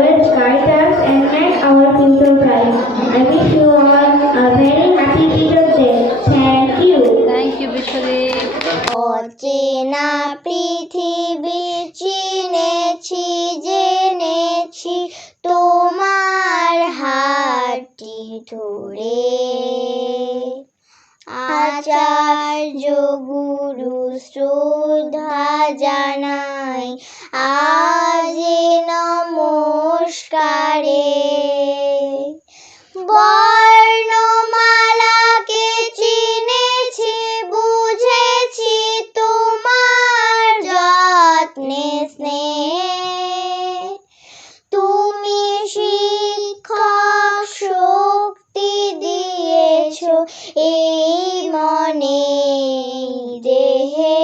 always guide us and make our future bright. I wish you all a very happy Teacher's Day. Thank you. Thank you, Bishwadev. অচেনা পৃথিবী চিনেছি জেনেছি তোমার হাতটি ধরে। আচার্য গুরু শ্রদ্ধা জানাই আজ নমস্কারে। বর্ণমালাকে চিনেছি বুঝেছি তোমার যত্নে স্নেহে। তুমি শিক্ষক শক্তি দিয়েছ এই মনে দেহে।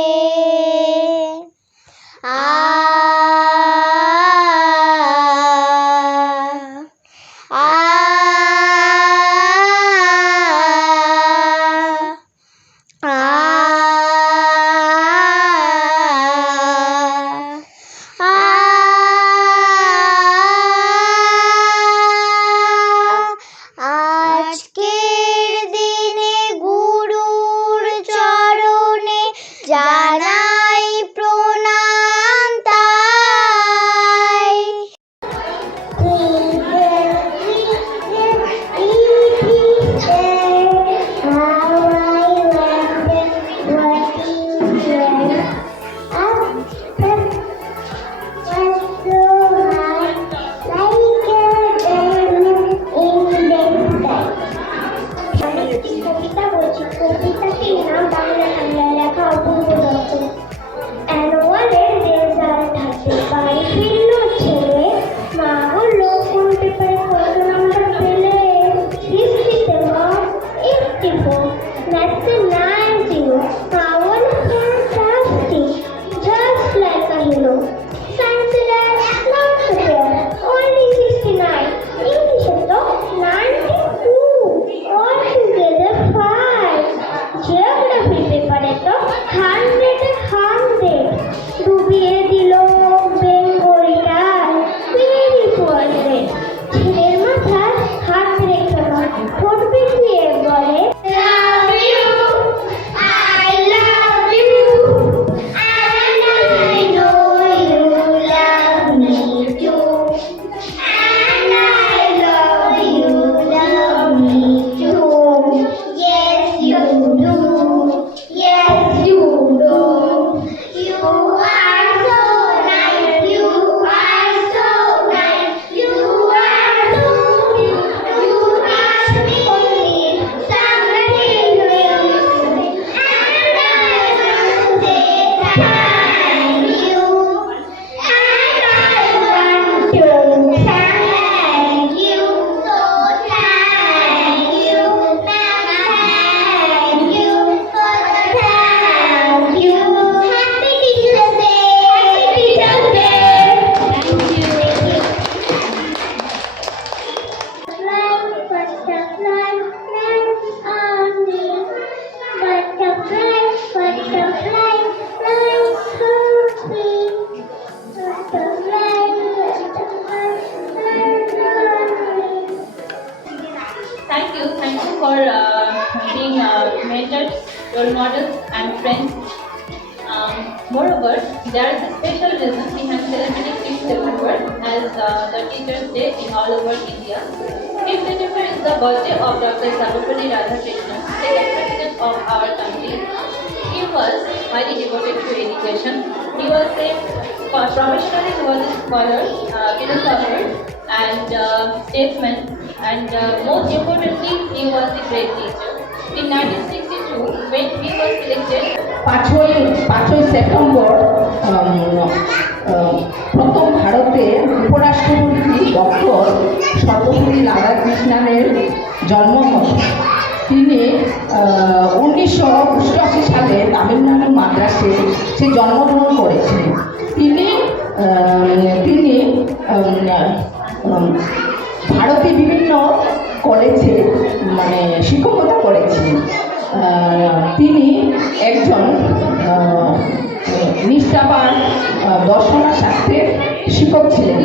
আজকের দিনে গুরুর চরণে জানাই প্রণাম তাই। কবিতা বলছি, কবিতাটির নাম বাংলা বাংলায় লেখা অপূর্ব দত্ত। অ্যানুয়ালের রেজাল্ট হাতে বাড়ি ফিরল ছেলে, মা বলল কোন পেপারে কত নাম্বার পেলে। হিস্ট্রিতে মার্কস 84, ম্যাথসে 90, মা বলল ফ্যান্টাস্টিক, জাস্ট লাইক আ হিরো। সায়েন্সে not so fair, only 69, ইংলিশে তো 92, all together 5, জিওগ্রাফি পেপারে তো 100 ডুবিয়ে দিল বেঙ্গলটার। Very poor grade. ছেলের মাথায় হাত রেখে মা ঠোঁট পিটিয়ে বলে love you, I love you, and I know you love me too, and I love you too. Yes you do, yes you do. You are so nice, you are so nice, you are so beautiful. You touch me somebody will, and I want to say thank you, and I want to thank you. So thank you, ma'am, thank you for the thank you. Happy Teacher's Day, happy Teacher's Day. Thank you. Butterfly, lands on me. Butterfly, butterfly, flies so free. Butterfly, butterfly, lands on me. Thank you for being mentors, role models, and friends. Moreover, there is a special reason we have celebrated 5th September as the Teachers' Day in all over India. 5th September is the birthday of Dr. Sarvepalli Radhakrishnan, second president of our country. He was highly devoted to education. He was a professionally he was a scholar, philosopher, and statesman, and most importantly, he was a great teacher. In 1962, when he was elected, 5ই September প্রথম ভারতের উপরাষ্ট্রপতি ডক্টর সর্বপল্লী রাধাকৃষ্ণনের জন্ম হয়। তিনি 1988 সালে তামিলনাড়ু মাদ্রাসে সে জন্মগ্রহণ করেছিলেন। তিনি ভারতে বিভিন্ন কলেজে শিক্ষকতা করেছিলেন। তিনি একজন নিষ্ঠাবান দর্শন শাস্ত্রের শিক্ষক ছিলেন।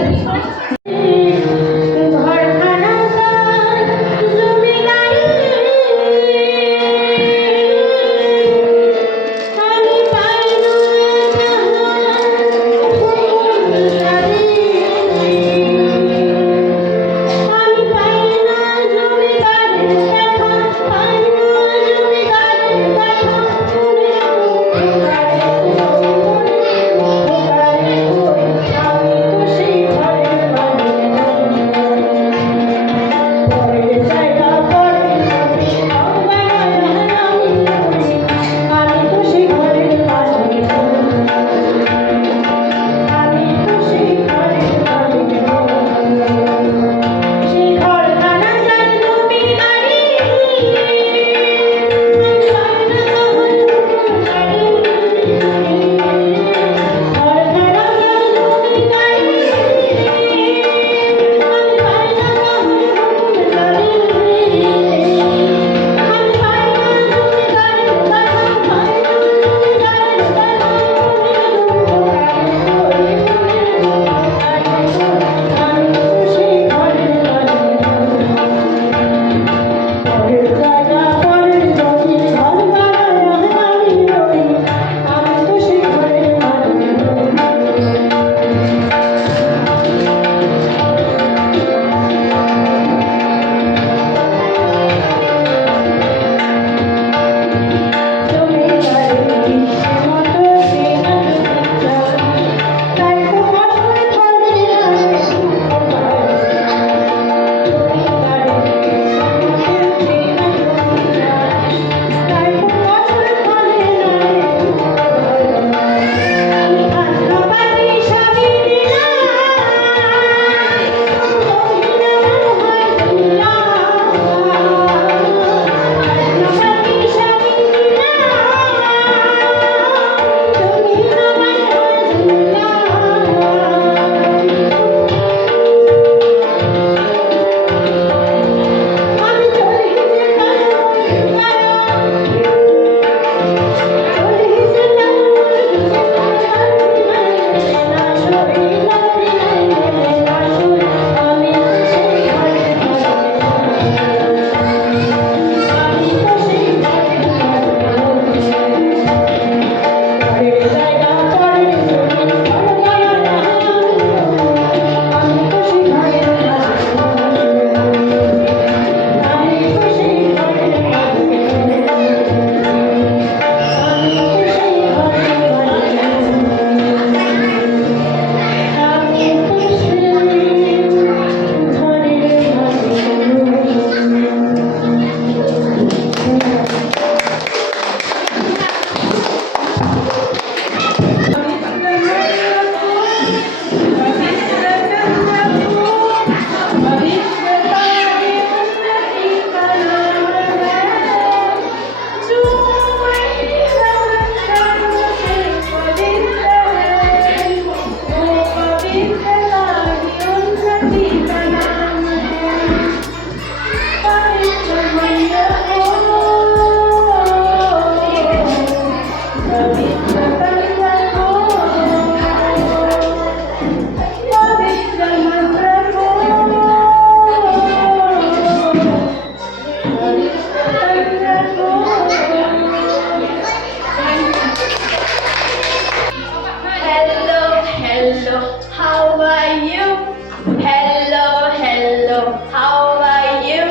how are you?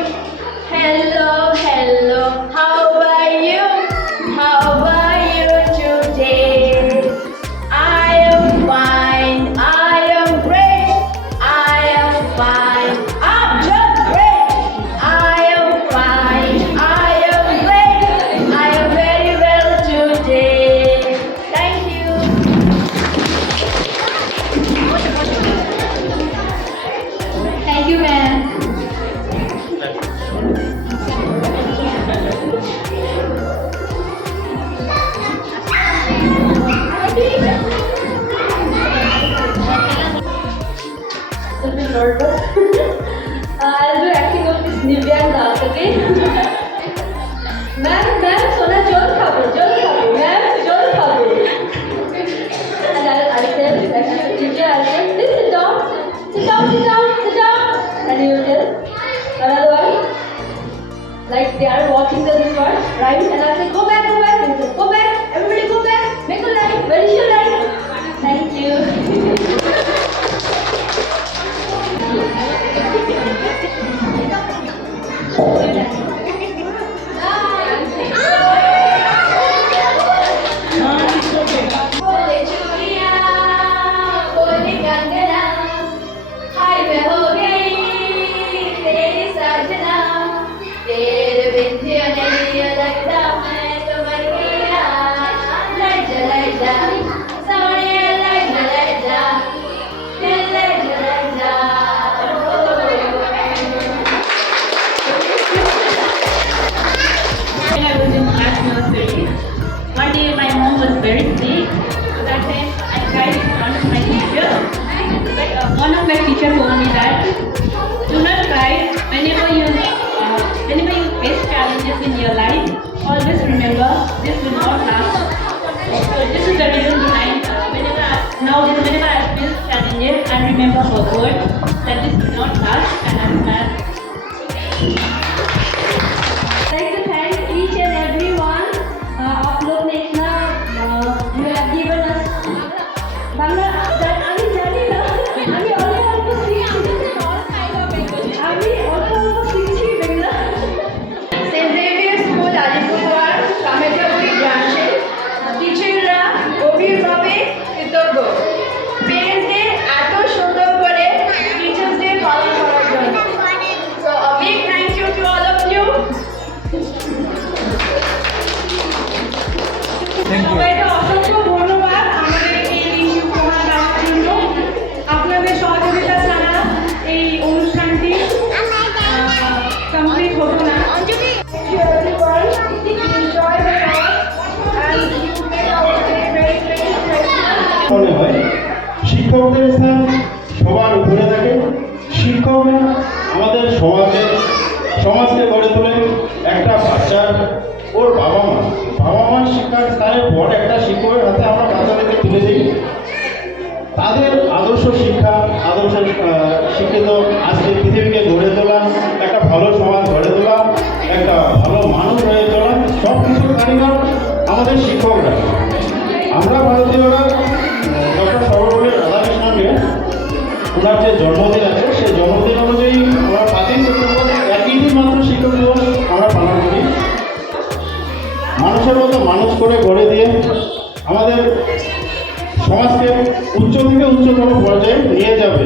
Hello, hello, how are you? How are you today? I am fine, I am great, I am fine, I'm just great. I am fine, I am great, I am very well today. Thank you. Thank you, ma'am. A bit nervous. I'll be acting of Miss Nivyan Das, okay? Ma'am, सोना जोर खाओ, ma'am, जोर खाओ. And I'll tell this action of teacher, I'll say, please sit down. And you will tell another one. Like they are walking to this one, right? And I'll say, go back. And they say, go back, everybody go back, make a line, where is your line? Thank you. बोले चूड़ियां, बोले कंगना, हाय मैं हो गई तेरी साजना, तेरे बिन जिया नहीं लगता मैं तो मर गया, लड़ जा, सोनिया लड़ जा, दिल लड़ जा. When I was in class nursery, one day my mom was very sick. So that time I cried in front of my teacher. But one of my teachers told me that do not cry whenever you face challenges in your life. Always remember this will not last. So this is the reason behind whenever I face challenges, I remember her word that this will not last and I'm glad. like to thank each and everyone. आप लोग ने इतना you have given us Bangla আমি জানি না আমি অল্প শিখছি Bangla. St. Xavier School, Alipurduar, Kamajapuri branche, টিচাররা গভীরভাবে কৃতজ্ঞ পেরেন্টস ডে এত সুন্দর করে টিচার্স ডে পালন করার জন্য. So a big thank you to all of you. সবাইকে অসংখ্য ধন্যবাদ আমাদের এই লিঙ্ক উপহার দেওয়ার জন্য। আপনাদের সহযোগিতা ছাড়া এই অনুষ্ঠানটি কমপ্লিট হতো না। Thank you everyone. Enjoy the class and you make our day very special. মনে হয় শিক্ষকদের স্থান সবার উপরে থাকে। শিক্ষকরা আমাদের সমাজকে গড়ে তোলে। একটা বাচ্চার ওর বাবা মার শিক্ষার স্থানের পর একটা শিক্ষকের হাতে আমরা বাচ্চাদেরকে তুলে দিই। তাদের আদর্শ শিক্ষিত আজকে পৃথিবীকে গড়ে তোলা, একটা ভালো সমাজ গড়ে তোলা, একটা ভালো মানুষ হয়ে তোলা, সব কিছুর কারিগর আমাদের শিক্ষকরা। আমরা ভারতীয়রা ডক্টর সর্বপল্লী রাধাকৃষ্ণনকে ওনার যে জন্মদিন আছে সেই জন্মদিন অনুযায়ী আমরা 5ই সেপ্টেম্বর একই দিন মাত্র শিক্ষক দিবস আমরা পালন করি। মানুষের মতো মানুষ করে গড়ে দিয়ে আমাদের সমাজকে উচ্চ থেকে উচ্চতর পর্যায়ে নিয়ে যাবে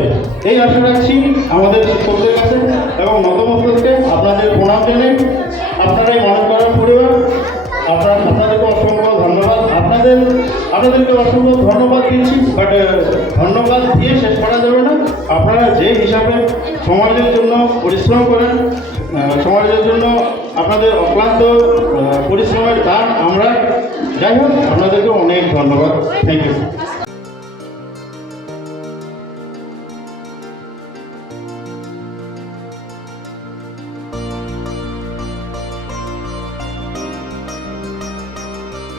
এই আশা রাখছি আমাদের শিক্ষকদের কাছে এবং নতমস্তকে আপনাদের প্রণাম জানাই। আপনারাই মানুষ করার পরিবার, আপনাদেরকে অসংখ্য ধন্যবাদ। আপনাদেরকে অসংখ্য ধন্যবাদ দিচ্ছি, বাট ধন্যবাদ দিয়ে শেষ করা যাবে না। আপনারা যে হিসাবে সমাজের জন্য পরিশ্রম করেন, সমাজের জন্য আপনাদের অক্লান্ত পরিশ্রমের দান আমরা, যাই হোক আপনাদেরকে অনেক ধন্যবাদ। Thank you.